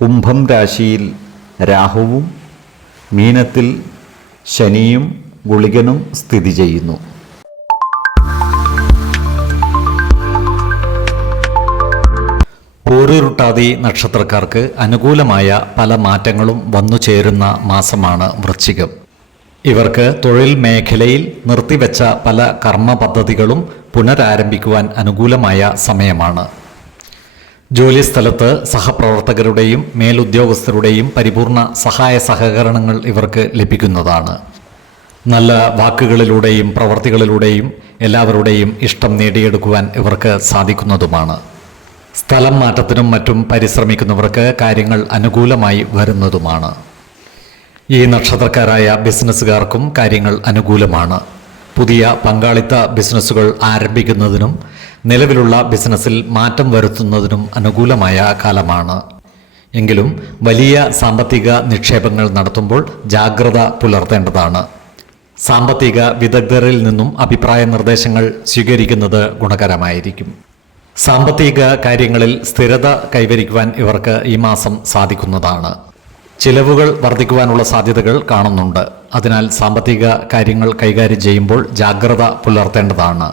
കുംഭം രാശിയിൽ രാഹുവും മീനത്തിൽ ശനിയും ഗുളികനും സ്ഥിതി ചെയ്യുന്നു. പോരുരുട്ടാതി നക്ഷത്രക്കാർക്ക് അനുകൂലമായ പല മാറ്റങ്ങളും വന്നു ചേരുന്ന മാസമാണ് വൃശ്ചികം. ഇവർക്ക് തൊഴിൽ മേഖലയിൽ നിർത്തിവെച്ച പല കർമ്മ പദ്ധതികളും പുനരാരംഭിക്കുവാൻ അനുകൂലമായ സമയമാണ്. ജോലിസ്ഥലത്ത് സഹപ്രവർത്തകരുടെയും മേലുദ്യോഗസ്ഥരുടെയും പരിപൂർണ സഹായ സഹകരണങ്ങൾ ഇവർക്ക് ലഭിക്കുന്നതാണ്. നല്ല വാക്കുകളിലൂടെയും പ്രവർത്തികളിലൂടെയും എല്ലാവരുടെയും ഇഷ്ടം നേടിയെടുക്കുവാൻ ഇവർക്ക് സാധിക്കുന്നതുമാണ്. സ്ഥലം മാറ്റത്തിനും മറ്റും പരിശ്രമിക്കുന്നവർക്ക് കാര്യങ്ങൾ അനുകൂലമായി വരുന്നതുമാണ്. ഈ നക്ഷത്രക്കാരായ ബിസിനസ്സുകാർക്കും കാര്യങ്ങൾ അനുകൂലമാണ്. പുതിയ പങ്കാളിത്ത ബിസിനസ്സുകൾ ആരംഭിക്കുന്നതിനും നിലവിലുള്ള ബിസിനസ്സിൽ മാറ്റം വരുത്തുന്നതിനും അനുകൂലമായ കാലമാണ്. എങ്കിലും വലിയ സാമ്പത്തിക നിക്ഷേപങ്ങൾ നടത്തുമ്പോൾ ജാഗ്രത പുലർത്തേണ്ടതാണ്. സാമ്പത്തിക വിദഗ്ധരിൽ നിന്നും അഭിപ്രായ നിർദ്ദേശങ്ങൾ സ്വീകരിക്കുന്നത് ഗുണകരമായിരിക്കും. സാമ്പത്തിക കാര്യങ്ങളിൽ സ്ഥിരത കൈവരിക്കുവാൻ ഇവർക്ക് ഈ മാസം സാധിക്കുന്നതാണ്. ചിലവുകൾ വർദ്ധിക്കുവാനുള്ള സാധ്യതകൾ കാണുന്നുണ്ട്. അതിനാൽ സാമ്പത്തിക കാര്യങ്ങൾ കൈകാര്യം ചെയ്യുമ്പോൾ ജാഗ്രത പുലർത്തേണ്ടതാണ്.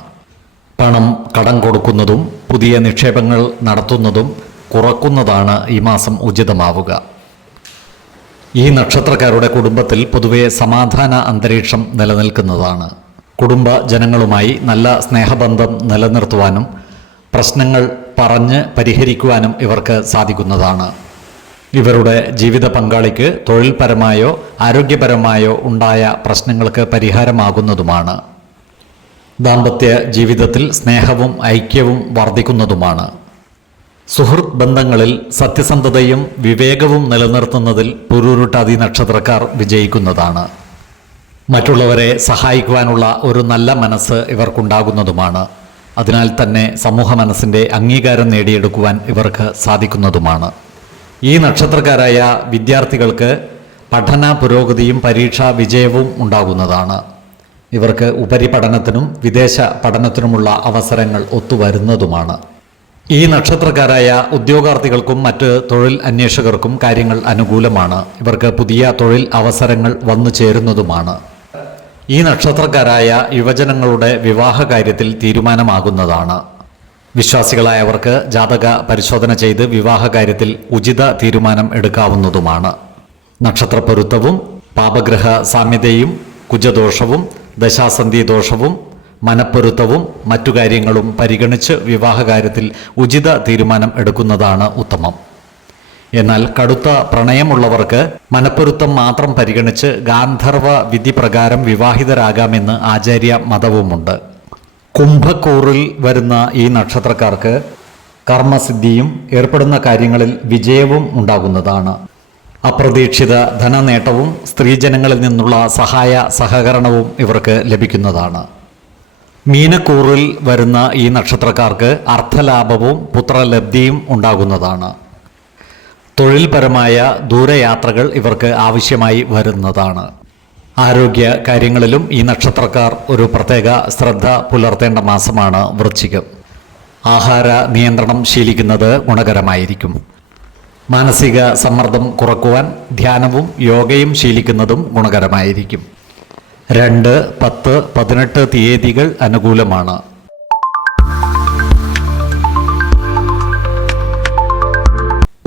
പണം കടം കൊടുക്കുന്നതും പുതിയ നിക്ഷേപങ്ങൾ നടത്തുന്നതും കുറക്കുന്നതാണ് ഈ മാസം ഉചിതമാവുക. ഈ നക്ഷത്രക്കാരുടെ കുടുംബത്തിൽ പൊതുവെ സമാധാന അന്തരീക്ഷം നിലനിൽക്കുന്നതാണ്. കുടുംബ ജനങ്ങളുമായി നല്ല സ്നേഹബന്ധം നിലനിർത്തുവാനും പ്രശ്നങ്ങൾ പറഞ്ഞ് പരിഹരിക്കുവാനും ഇവർക്ക് സാധിക്കുന്നതാണ്. ഇവരുടെ ജീവിത പങ്കാളിക്ക് തൊഴിൽപരമായോ ആരോഗ്യപരമായോ ഉണ്ടായ പ്രശ്നങ്ങൾക്ക് പരിഹാരമാകുന്നതുമാണ്. ദാമ്പത്യ ജീവിതത്തിൽ സ്നേഹവും ഐക്യവും വർദ്ധിക്കുന്നതുമാണ്. സുഹൃത്ത് ബന്ധങ്ങളിൽ സത്യസന്ധതയും വിവേകവും നിലനിർത്തുന്നതിൽ പുരുരുട്ടാതി നക്ഷത്രക്കാർ വിജയിക്കുന്നതാണ്. മറ്റുള്ളവരെ സഹായിക്കുവാനുള്ള ഒരു നല്ല മനസ്സ് ഇവർക്കുണ്ടാകുന്നതുമാണ്. അതിനാൽ തന്നെ സമൂഹ മനസ്സിന്റെ അംഗീകാരം നേടിയെടുക്കുവാൻ ഇവർക്ക് സാധിക്കുന്നതുമാണ്. ഈ നക്ഷത്രക്കാരായ വിദ്യാർത്ഥികൾക്ക് പഠന പുരോഗതിയും പരീക്ഷാ വിജയവും ഉണ്ടാകുന്നതാണ്. ഇവർക്ക് ഉപരിപഠനത്തിനും വിദേശ പഠനത്തിനുമുള്ള അവസരങ്ങൾ ഒത്തുവരുന്നതുമാണ്. ഈ നക്ഷത്രക്കാരായ ഉദ്യോഗാർത്ഥികൾക്കും മറ്റ് തൊഴിൽ അന്വേഷകർക്കും കാര്യങ്ങൾ അനുകൂലമാണ്. ഇവർക്ക് പുതിയ തൊഴിൽ അവസരങ്ങൾ വന്നു ചേരുന്നതുമാണ്. ഈ നക്ഷത്രക്കാരായ യുവജനങ്ങളുടെ വിവാഹ കാര്യത്തിൽ തീരുമാനമാകുന്നതാണ്. വിശ്വാസികളായവർക്ക് ജാതക പരിശോധന ചെയ്ത് വിവാഹ കാര്യത്തിൽ ഉചിത തീരുമാനം എടുക്കാവുന്നതുമാണ്. നക്ഷത്രപ്പൊരുത്തവും പാപഗ്രഹ സാമ്യതയും കുജദോഷവും ദശാസന്ധി ദോഷവും മനപ്പൊരുത്തവും മറ്റു കാര്യങ്ങളും പരിഗണിച്ച് വിവാഹകാര്യത്തിൽ ഉചിത തീരുമാനം എടുക്കുന്നതാണ് ഉത്തമം. എന്നാൽ കടുത്ത പ്രണയമുള്ളവർക്ക് മനപ്പൊരുത്തം മാത്രം പരിഗണിച്ച് ഗാന്ധർവ വിധി പ്രകാരം വിവാഹിതരാകാമെന്ന് ആചാര്യ മതവുമുണ്ട്. കുംഭക്കൂറിൽ വരുന്ന ഈ നക്ഷത്രക്കാർക്ക് കർമ്മസിദ്ധിയും ഏർപ്പെടുന്ന കാര്യങ്ങളിൽ വിജയവും ഉണ്ടാകുന്നതാണ്. അപ്രതീക്ഷിത ധനനേട്ടവും സ്ത്രീജനങ്ങളിൽ നിന്നുള്ള സഹായ സഹകരണവും ഇവർക്ക് ലഭിക്കുന്നതാണ്. മീനക്കൂറിൽ വരുന്ന ഈ നക്ഷത്രക്കാർക്ക് അർത്ഥലാഭവും പുത്രലബ്ധിയും ഉണ്ടാകുന്നതാണ്. തൊഴിൽപരമായ ദൂരയാത്രകൾ ഇവർക്ക് ആവശ്യമായി വരുന്നതാണ്. ആരോഗ്യ കാര്യങ്ങളിലും ഈ നക്ഷത്രക്കാർ ഒരു പ്രത്യേക ശ്രദ്ധ പുലർത്തേണ്ട മാസമാണ് വൃശ്ചികം. ആഹാര നിയന്ത്രണം ശീലിക്കുന്നത് ഗുണകരമായിരിക്കും. മാനസിക സമ്മർദ്ദം കുറക്കുവാൻ ധ്യാനവും യോഗയും ശീലിക്കുന്നതും ഗുണകരമായിരിക്കും. രണ്ട് പത്ത് പതിനെട്ട് തീയതികൾ അനുകൂലമാണ്.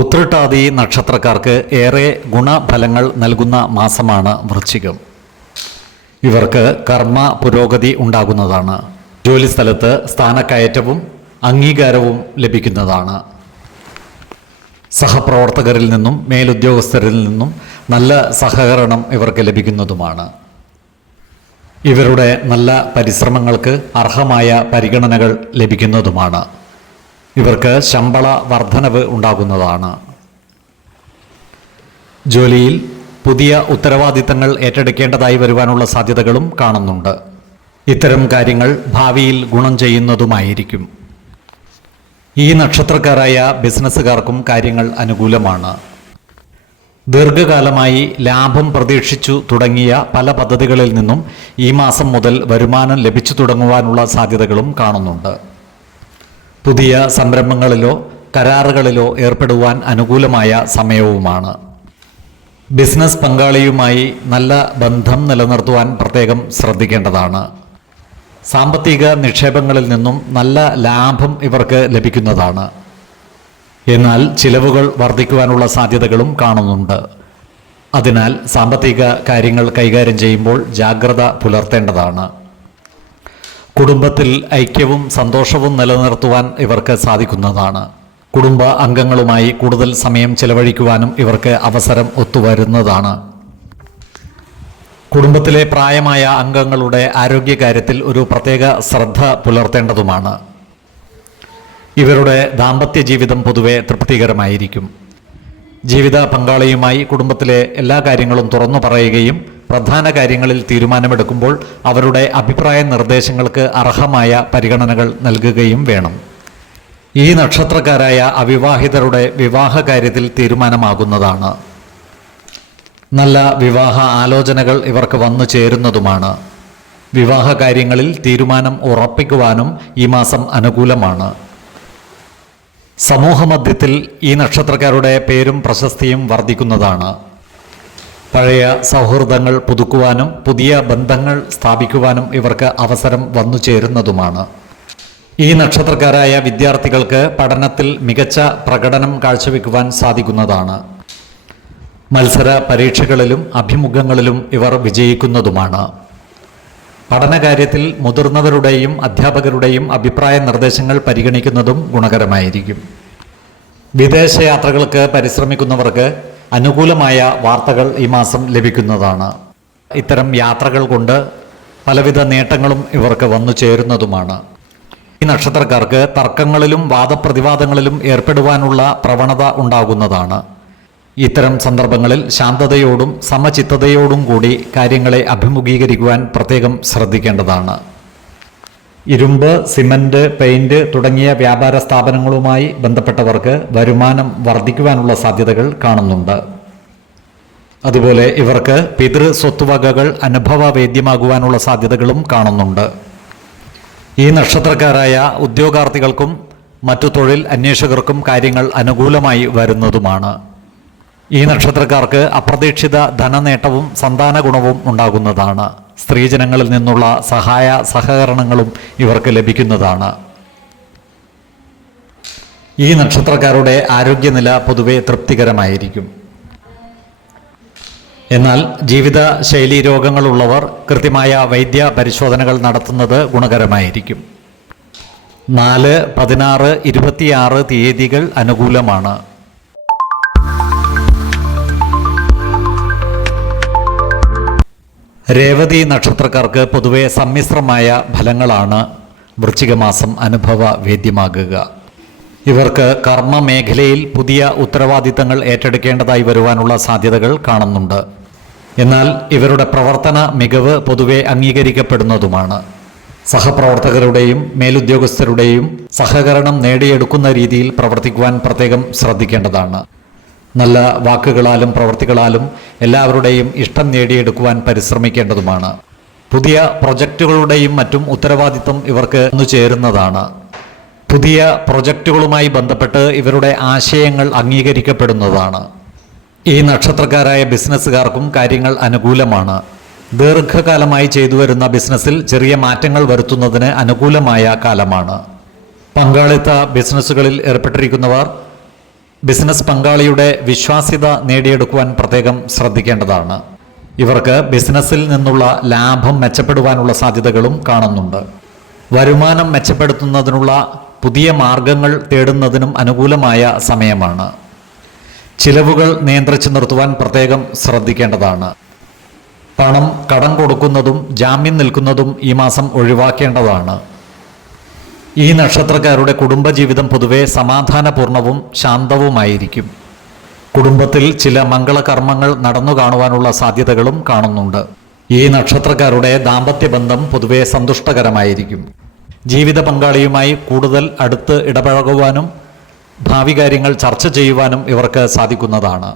ഉത്രട്ടാതി നക്ഷത്രക്കാർക്ക് ഏറെ ഗുണഫലങ്ങൾ നൽകുന്ന മാസമാണ് വൃശ്ചികം. ഇവർക്ക് കർമ്മ പുരോഗതി ഉണ്ടാകുന്നതാണ്. ജോലിസ്ഥലത്ത് സ്ഥാനക്കയറ്റവും അംഗീകാരവും ലഭിക്കുന്നതാണ്. സഹപ്രവർത്തകരിൽ നിന്നും മേലുദ്യോഗസ്ഥരിൽ നിന്നും നല്ല സഹകരണം ഇവർക്ക് ലഭിക്കുന്നതുമാണ്. ഇവരുടെ നല്ല പരിശ്രമങ്ങൾക്ക് അർഹമായ പരിഗണനകൾ ലഭിക്കുന്നതുമാണ്. ഇവർക്ക് ശമ്പള വർധനവ് ഉണ്ടാകുന്നതാണ്. ജോലിയിൽ പുതിയ ഉത്തരവാദിത്തങ്ങൾ ഏറ്റെടുക്കേണ്ടതായി വരുവാനുള്ള സാധ്യതകളും കാണുന്നുണ്ട്. ഇത്തരം കാര്യങ്ങൾ ഭാവിയിൽ ഗുണം ചെയ്യുന്നതുമായിരിക്കും. ഈ നക്ഷത്രക്കാരായ ബിസിനസ്സുകാർക്കും കാര്യങ്ങൾ അനുകൂലമാണ്. ദീർഘകാലമായി ലാഭം പ്രതീക്ഷിച്ചു തുടങ്ങിയ പല പദ്ധതികളിൽ നിന്നും ഈ മാസം മുതൽ വരുമാനം ലഭിച്ചു തുടങ്ങുവാനുള്ള സാധ്യതകളും കാണുന്നുണ്ട്. പുതിയ സംരംഭങ്ങളിലോ കരാറുകളിലോ ഏർപ്പെടുവാൻ അനുകൂലമായ സമയവുമാണ്. ബിസിനസ് പങ്കാളിയുമായി നല്ല ബന്ധം നിലനിർത്തുവാൻ പ്രത്യേകം ശ്രദ്ധിക്കേണ്ടതാണ്. സാമ്പത്തിക നിക്ഷേപങ്ങളിൽ നിന്നും നല്ല ലാഭം ഇവർക്ക് ലഭിക്കുന്നതാണ്. എന്നാൽ ചിലവുകൾ വർദ്ധിക്കുവാനുള്ള സാധ്യതകളും കാണുന്നുണ്ട്. അതിനാൽ സാമ്പത്തിക കാര്യങ്ങൾ കൈകാര്യം ചെയ്യുമ്പോൾ ജാഗ്രത പുലർത്തേണ്ടതാണ്. കുടുംബത്തിൽ ഐക്യവും സന്തോഷവും നിലനിർത്തുവാൻ ഇവർക്ക് സാധിക്കുന്നതാണ്. കുടുംബ അംഗങ്ങളുമായി കൂടുതൽ സമയം ചെലവഴിക്കുവാനും ഇവർക്ക് അവസരം ഒത്തുവരുന്നതാണ്. കുടുംബത്തിലെ പ്രായമായ അംഗങ്ങളുടെ ആരോഗ്യകാര്യത്തിൽ ഒരു പ്രത്യേക ശ്രദ്ധ പുലർത്തേണ്ടതുമാണ്. ഇവരുടെ ദാമ്പത്യ ജീവിതം പൊതുവെ തൃപ്തികരമായിരിക്കും. ജീവിത പങ്കാളിയുമായി കുടുംബത്തിലെ എല്ലാ കാര്യങ്ങളും തുറന്നു പറയുകയും പ്രധാന കാര്യങ്ങളിൽ തീരുമാനമെടുക്കുമ്പോൾ അവരുടെ അഭിപ്രായ നിർദ്ദേശങ്ങൾക്ക് അർഹമായ പരിഗണനകൾ നൽകുകയും വേണം. ഈ നക്ഷത്രക്കാരായ അവിവാഹിതരുടെ വിവാഹകാര്യത്തിൽ തീരുമാനമാകുന്നതാണ്. നല്ല വിവാഹ ആലോചനകൾ ഇവർക്ക് വന്നു ചേരുന്നതുമാണ്. വിവാഹ കാര്യങ്ങളിൽ തീരുമാനം ഉറപ്പിക്കുവാനും ഈ മാസം അനുകൂലമാണ്. സമൂഹമധ്യത്തിൽ ഈ നക്ഷത്രക്കാരുടെ പേരും പ്രശസ്തിയും വർദ്ധിക്കുന്നതാണ്. പഴയ സൗഹൃദങ്ങൾ പുതുക്കുവാനും പുതിയ ബന്ധങ്ങൾ സ്ഥാപിക്കുവാനും ഇവർക്ക് അവസരം വന്നു ചേരുന്നതുമാണ്. ഈ നക്ഷത്രക്കാരായ വിദ്യാർത്ഥികൾക്ക് പഠനത്തിൽ മികച്ച പ്രകടനം കാഴ്ചവെക്കുവാൻ സാധിക്കുന്നതാണ്. മത്സര പരീക്ഷകളിലും അഭിമുഖങ്ങളിലും ഇവർ വിജയിക്കുന്നതുമാണ്. പഠനകാര്യത്തിൽ മുതിർന്നവരുടെയും അധ്യാപകരുടെയും അഭിപ്രായ നിർദ്ദേശങ്ങൾ പരിഗണിക്കുന്നതും ഗുണകരമായിരിക്കും. വിദേശയാത്രകൾക്ക് പരിശ്രമിക്കുന്നവർക്ക് അനുകൂലമായ വാർത്തകൾ ഈ മാസം ലഭിക്കുന്നതാണ്. ഇത്തരം യാത്രകൾ കൊണ്ട് പലവിധ നേട്ടങ്ങളും ഇവർക്ക് വന്നു ചേരുന്നതുമാണ്. ഈ നക്ഷത്രക്കാർക്ക് തർക്കങ്ങളിലും വാദപ്രതിവാദങ്ങളിലും ഏർപ്പെടുവാനുള്ള പ്രവണത ഉണ്ടാകുന്നതാണ്. ഇത്തരം സന്ദർഭങ്ങളിൽ ശാന്തതയോടും സമചിത്തതയോടും കൂടി കാര്യങ്ങളെ അഭിമുഖീകരിക്കുവാൻ പ്രത്യേകം ശ്രദ്ധിക്കേണ്ടതാണ്. ഇരുമ്പ് സിമന്റ് പെയിന്റ് തുടങ്ങിയ വ്യാപാര സ്ഥാപനങ്ങളുമായി ബന്ധപ്പെട്ടവർക്ക് വരുമാനം വർദ്ധിക്കുവാനുള്ള സാധ്യതകൾ കാണുന്നുണ്ട്. അതുപോലെ ഇവർക്ക് പിതൃ സ്വത്തുവകകൾ അനുഭവവേദ്യമാകുവാനുള്ള സാധ്യതകളും കാണുന്നുണ്ട്. ഈ നക്ഷത്രക്കാരായ ഉദ്യോഗാർത്ഥികൾക്കും മറ്റു തൊഴിൽ അന്വേഷകർക്കും കാര്യങ്ങൾ അനുകൂലമായി വരുന്നതുമാണ്. ഈ നക്ഷത്രക്കാർക്ക് അപ്രതീക്ഷിത ധനനേട്ടവും സന്താന ഗുണവും ഉണ്ടാകുന്നതാണ്. സ്ത്രീജനങ്ങളിൽ നിന്നുള്ള സഹായ സഹകരണങ്ങളും ഇവർക്ക് ലഭിക്കുന്നതാണ്. ഈ നക്ഷത്രക്കാരുടെ ആരോഗ്യനില പൊതുവെ തൃപ്തികരമായിരിക്കും. എന്നാൽ ജീവിത ശൈലി രോഗങ്ങളുള്ളവർ കൃത്യമായ വൈദ്യ പരിശോധനകൾ നടത്തുന്നത് ഗുണകരമായിരിക്കും. നാല് പതിനാറ് ഇരുപത്തിയാറ് തീയതികൾ അനുകൂലമാണ്. രേവതി നക്ഷത്രക്കാർക്ക് പൊതുവെ സമ്മിശ്രമായ ഫലങ്ങളാണ് വൃശ്ചികമാസം അനുഭവ വേദ്യമാകുക. ഇവർക്ക് കർമ്മ മേഖലയിൽ പുതിയ ഉത്തരവാദിത്തങ്ങൾ ഏറ്റെടുക്കേണ്ടതായി വരുവാനുള്ള സാധ്യതകൾ കാണുന്നുണ്ട്. എന്നാൽ ഇവരുടെ പ്രവർത്തന മികവ് പൊതുവെ അംഗീകരിക്കപ്പെടുന്നതുമാണ്. സഹപ്രവർത്തകരുടെയും മേലുദ്യോഗസ്ഥരുടെയും സഹകരണം നേടിയെടുക്കുന്ന രീതിയിൽ പ്രവർത്തിക്കുവാൻ പ്രത്യേകം ശ്രദ്ധിക്കേണ്ടതാണ്. നല്ല വാക്കുകളാലും പ്രവൃത്തികളാലും എല്ലാവരുടെയും ഇഷ്ടം നേടിയെടുക്കുവാൻ പരിശ്രമിക്കേണ്ടതുമാണ്. പുതിയ പ്രൊജക്റ്റുകളുടെയും മറ്റും ഉത്തരവാദിത്വം ഇവർക്ക് ഒന്നു ചേരുന്നതാണ്. പുതിയ പ്രൊജക്റ്റുകളുമായി ബന്ധപ്പെട്ട് ഇവരുടെ ആശയങ്ങൾ അംഗീകരിക്കപ്പെടുന്നതാണ്. ഈ നക്ഷത്രക്കാരായ ബിസിനസ്സുകാർക്കും കാര്യങ്ങൾ അനുകൂലമാണ്. ദീർഘകാലമായി ചെയ്തു വരുന്ന ബിസിനസ്സിൽ ചെറിയ മാറ്റങ്ങൾ വരുത്തുന്നതിന് അനുകൂലമായ കാലമാണ്. പങ്കാളിത്ത ബിസിനസ്സുകളിൽ ഏർപ്പെട്ടിരിക്കുന്നവർ ബിസിനസ് പങ്കാളിയുടെ വിശ്വാസ്യത നേടിയെടുക്കുവാൻ പ്രത്യേകം ശ്രദ്ധിക്കേണ്ടതാണ്. ഇവർക്ക് ബിസിനസ്സിൽ നിന്നുള്ള ലാഭം മെച്ചപ്പെടുവാനുള്ള സാധ്യതകളും കാണുന്നുണ്ട്. വരുമാനം മെച്ചപ്പെടുത്തുന്നതിനുള്ള പുതിയ മാർഗങ്ങൾ തേടുന്നതിനും അനുകൂലമായ സമയമാണ്. ചിലവുകൾ നിയന്ത്രിച്ചു നിർത്തുവാൻ പ്രത്യേകം ശ്രദ്ധിക്കേണ്ടതാണ്. പണം കടം കൊടുക്കുന്നതും ജാമ്യം നിൽക്കുന്നതും ഈ മാസം ഒഴിവാക്കേണ്ടതാണ്. ഈ നക്ഷത്രക്കാരുടെ കുടുംബജീവിതം പൊതുവെ സമാധാനപൂർണവും ശാന്തവുമായിരിക്കും. കുടുംബത്തിൽ ചില മംഗളകർമ്മങ്ങൾ നടന്നു കാണുവാനുള്ള സാധ്യതകളും കാണുന്നുണ്ട്. ഈ നക്ഷത്രക്കാരുടെ ദാമ്പത്യ ബന്ധം പൊതുവെ സന്തുഷ്ടകരമായിരിക്കും. ജീവിത പങ്കാളിയുമായി കൂടുതൽ അടുത്ത് ഇടപഴകുവാനും ഭാവി കാര്യങ്ങൾ ചർച്ച ചെയ്യുവാനും ഇവർക്ക് സാധിക്കുന്നതാണ്.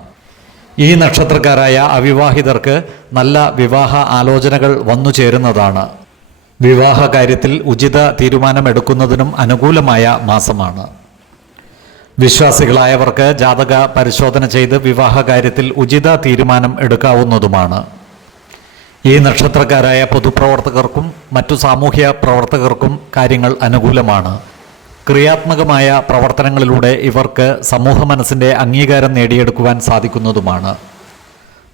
ഈ നക്ഷത്രക്കാരായ അവിവാഹിതർക്ക് നല്ല വിവാഹ ആലോചനകൾ വന്നു ചേരുന്നതാണ്. വിവാഹ കാര്യത്തിൽ ഉചിത തീരുമാനമെടുക്കുന്നതിനും അനുകൂലമായ മാസമാണ്. വിശ്വാസികളായവർക്ക് ജാതക പരിശോധന ചെയ്ത് വിവാഹ കാര്യത്തിൽ ഉചിത തീരുമാനം എടുക്കാവുന്നതുമാണ്. ഈ നക്ഷത്രക്കാരായ പൊതുപ്രവർത്തകർക്കും മറ്റു സാമൂഹ്യ പ്രവർത്തകർക്കും കാര്യങ്ങൾ അനുകൂലമാണ്. ക്രിയാത്മകമായ പ്രവർത്തനങ്ങളിലൂടെ ഇവർക്ക് സമൂഹ മനസ്സിന്റെ അംഗീകാരം നേടിയെടുക്കുവാൻ സാധിക്കുന്നതുമാണ്.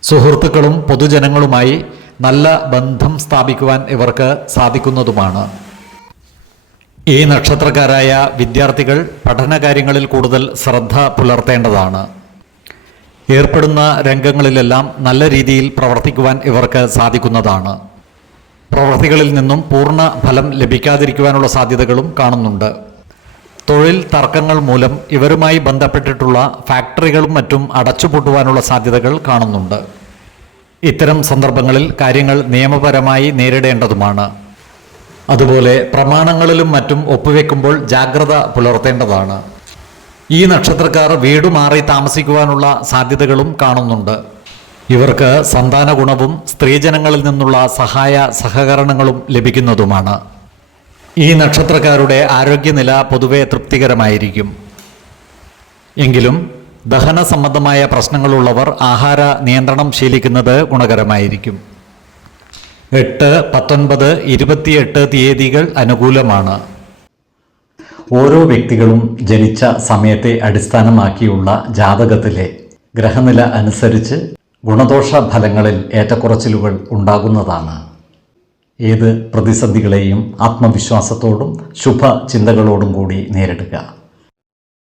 സുഹൃത്തുക്കളും പൊതുജനങ്ങളുമായി നല്ല ബന്ധം സ്ഥാപിക്കുവാൻ ഇവർക്ക് സാധിക്കുന്നതുമാണ്. ഈ നക്ഷത്രക്കാരായ വിദ്യാർത്ഥികൾ പഠനകാര്യങ്ങളിൽ കൂടുതൽ ശ്രദ്ധ പുലർത്തേണ്ടതാണ്. ഏർപ്പെടുന്ന രംഗങ്ങളിലെല്ലാം നല്ല രീതിയിൽ പ്രവർത്തിക്കുവാൻ ഇവർക്ക് സാധിക്കുന്നതാണ്. പ്രവൃത്തികളിൽ നിന്നും പൂർണ ഫലം ലഭിക്കാതിരിക്കുവാനുള്ള സാധ്യതകളും കാണുന്നുണ്ട്. തൊഴിൽ തർക്കങ്ങൾ മൂലം ഇവരുമായി ബന്ധപ്പെട്ടിട്ടുള്ള ഫാക്ടറികളും മറ്റും അടച്ചുപൂട്ടുവാനുള്ള സാധ്യതകൾ കാണുന്നുണ്ട്. ഇത്തരം സന്ദർഭങ്ങളിൽ കാര്യങ്ങൾ നിയമപരമായി നേരിടേണ്ടതുമാണ്. അതുപോലെ പ്രമാണങ്ങളിലും മറ്റും ഒപ്പുവെക്കുമ്പോൾ ജാഗ്രത പുലർത്തേണ്ടതാണ്. ഈ നക്ഷത്രക്കാർ വീട് മാറി താമസിക്കുവാനുള്ള സാധ്യതകളും കാണുന്നുണ്ട്. ഇവർക്ക് സന്താന ഗുണവും സ്ത്രീജനങ്ങളിൽ നിന്നുള്ള സഹായ സഹകരണങ്ങളും ലഭിക്കുന്നതുമാണ്. ഈ നക്ഷത്രക്കാരുടെ ആരോഗ്യനില പൊതുവെ തൃപ്തികരമായിരിക്കും. എങ്കിലും ദഹന സംബന്ധമായ പ്രശ്നങ്ങളുള്ളവർ ആഹാര നിയന്ത്രണം ശീലിക്കുന്നത് ഗുണകരമായിരിക്കും. എട്ട് പത്തൊൻപത് ഇരുപത്തിയെട്ട് തീയതികൾ അനുകൂലമാണ്. ഓരോ വ്യക്തികളും ജനിച്ച സമയത്തെ അടിസ്ഥാനമാക്കിയുള്ള ജാതകത്തിലെ ഗ്രഹനില അനുസരിച്ച് ഗുണദോഷ ഫലങ്ങളിൽ ഏറ്റക്കുറച്ചിലുകൾ ഉണ്ടാകുന്നതാണ്. ഏത് പ്രതിസന്ധികളെയും ആത്മവിശ്വാസത്തോടും ശുഭ ചിന്തകളോടും കൂടി നേരിടുക.